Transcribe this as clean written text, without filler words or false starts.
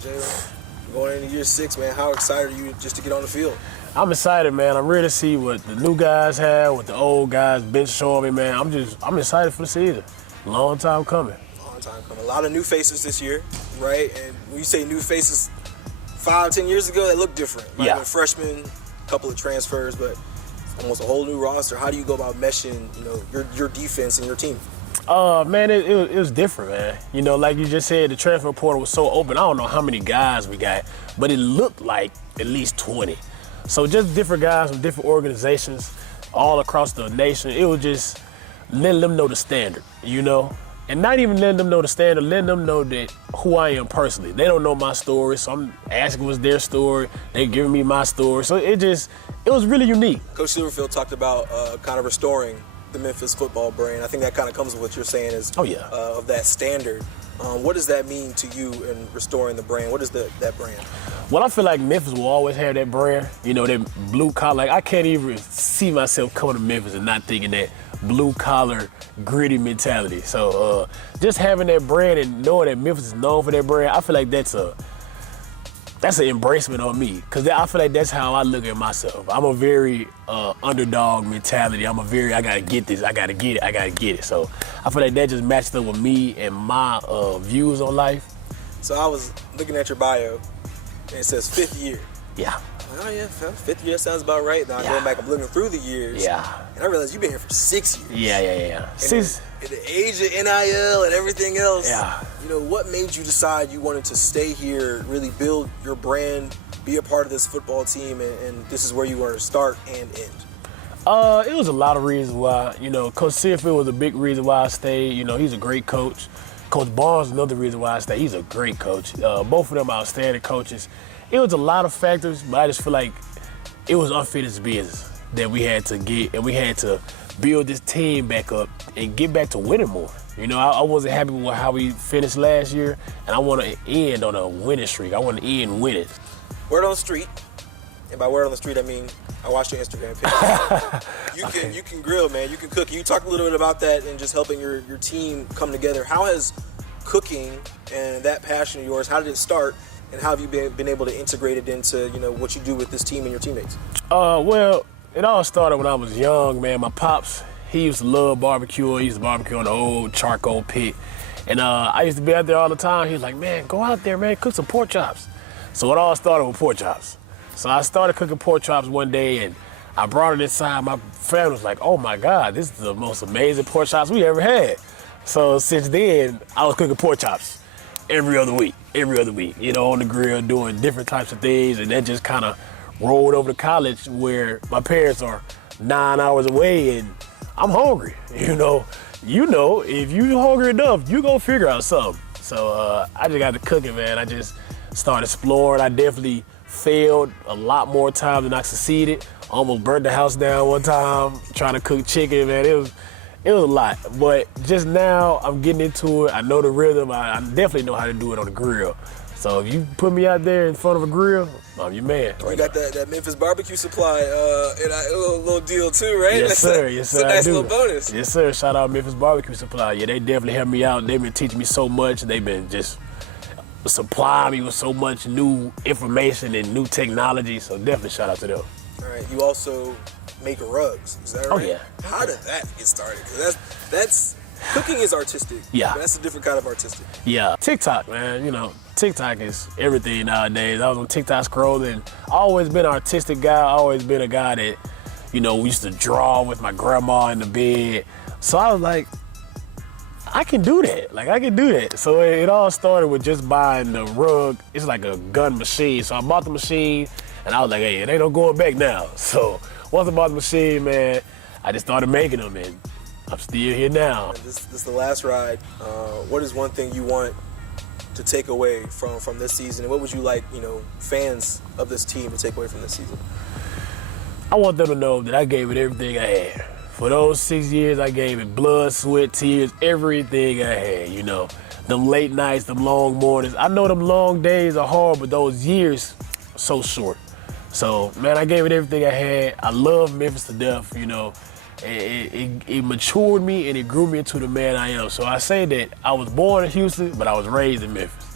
Jaylon, going into year 6, man, how excited are you just to get on the field? I'm excited, man. I'm ready to see what the new guys have, what the old guys been showing me, man. I'm excited for the season. Long time coming. Long time coming. A lot of new faces this year, right? And when you say new faces, 5-10 years ago, they look different. Might have been freshmen, a couple of transfers, but almost a whole new roster. How do you go about meshing, your defense and your team? Man, it was different, man. Like you just said, the transfer portal was so open. I don't know how many guys we got, but it looked like at least 20. So just different guys from different organizations all across the nation. It was just letting them know the standard, And not even letting them know the standard, letting them know that who I am personally. They don't know my story, so I'm asking what's their story. They giving me my story. So it was really unique. Coach Silverfield talked about kind of restoring the Memphis football brand. I think that kind of comes with what you're saying is of that standard. What does that mean to you in restoring the brand? What is that brand? Well, I feel like Memphis will always have that brand, that blue collar. Like, I can't even see myself coming to Memphis and not thinking that blue collar, gritty mentality. So just having that brand and knowing that Memphis is known for that brand, I feel like that's an embracement on me, because I feel like that's how I look at myself. I'm a very underdog mentality. I gotta get this, I gotta get it. So I feel like that just matched up with me and my views on life. So I was looking at your bio, and it says 5th year. Yeah. Oh yeah, 5th year sounds about right. Now going back, I'm looking through the years. Yeah. And I realized you've been here for 6 years. Yeah. Since the age of NIL and everything else. Yeah. What made you decide you wanted to stay here, really build your brand, be a part of this football team, and this is where you wanted to start and end? It was a lot of reasons why. Coach Silverfield was a big reason why I stayed. He's a great coach. Coach Barnes, another reason why I stayed. He's a great coach. Both of them outstanding coaches. It was a lot of factors, but I just feel like it was unfinished business that we had to get, and we had to build this team back up and get back to winning more. I wasn't happy with how we finished last year, and I want to end on a winning streak. I want to end winning. Word on the street, and by word on the street, I mean I watched your Instagram page. You can grill, man. You can cook. You talk a little bit about that and just helping your team come together. How has cooking and that passion of yours, how did it start? And how have you been able to integrate it into, what you do with this team and your teammates? Well, it all started when I was young, man. My pops, he used to love barbecue. He used to barbecue on the old charcoal pit. And I used to be out there all the time. He was like, man, go out there, man, cook some pork chops. So it all started with pork chops. So I started cooking pork chops one day, and I brought it inside. My family was like, oh, my God, this is the most amazing pork chops we ever had. So since then, I was cooking pork chops every other week, on the grill, doing different types of things. And that just kind of rolled over to college, where my parents are 9 hours away and I'm hungry. If you're hungry enough, you gonna figure out something. So I just got to cooking, man. I just started exploring. I definitely failed a lot more times than I succeeded. Almost burnt the house down one time trying to cook chicken, man. It was a lot, but just now I'm getting into it. I know the rhythm. I definitely know how to do it on the grill. So if you put me out there in front of a grill, I'm your man. You got that Memphis barbecue supply and a little deal too, right? Yes, sir. It's a nice little bonus. Yes, sir. Shout out Memphis Barbecue Supply. Yeah, they definitely helped me out. They've been teaching me so much. They've been just supplying me with so much new information and new technology. So definitely shout out to them. All right. You also make rugs. Is that right? Oh, yeah. How did that get started? Because that's cooking is artistic. Yeah. That's a different kind of artistic. Yeah. TikTok, man. TikTok is everything nowadays. I was on TikTok scrolling. I always been an artistic guy. I always been a guy that, we used to draw with my grandma in the bed. So I was like, I can do that. So it all started with just buying the rug. It's like a gun machine. So I bought the machine, and I was like, hey, it ain't no going back now. So once I bought the machine, man, I just started making them, and I'm still here now. This is the last ride. What is one thing you want to take away from this season? And what would you like, fans of this team to take away from this season? I want them to know that I gave it everything I had. For those 6 years, I gave it blood, sweat, tears, everything I had, Them late nights, them long mornings. I know them long days are hard, but those years are so short. So, man, I gave it everything I had. I love Memphis to death, It matured me and it grew me into the man I am. So I say that I was born in Houston, but I was raised in Memphis.